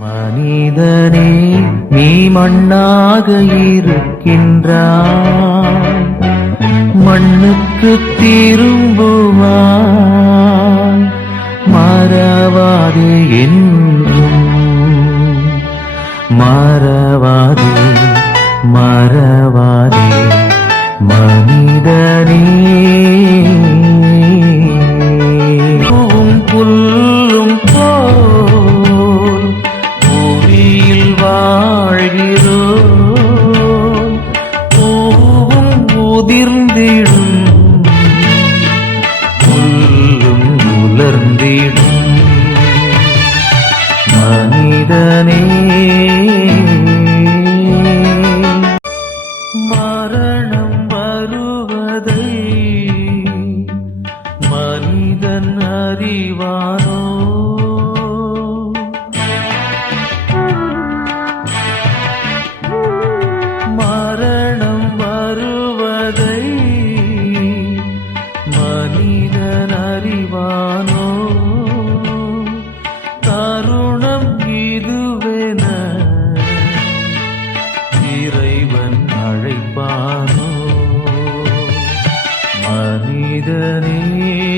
மனிதனே நீ மண்ணாக இருக்கின்றாய். மண்ணுக்கு திரும்புவாய். மறவாதே என்றும். மறவாதே மறவாதே. மனிதனே உதிர்ந்திடும். புல்லும் உலர்ந்திடும். மனிதனே. மரணம் வருவதை மனிதன் அறிவானோ? 记得你。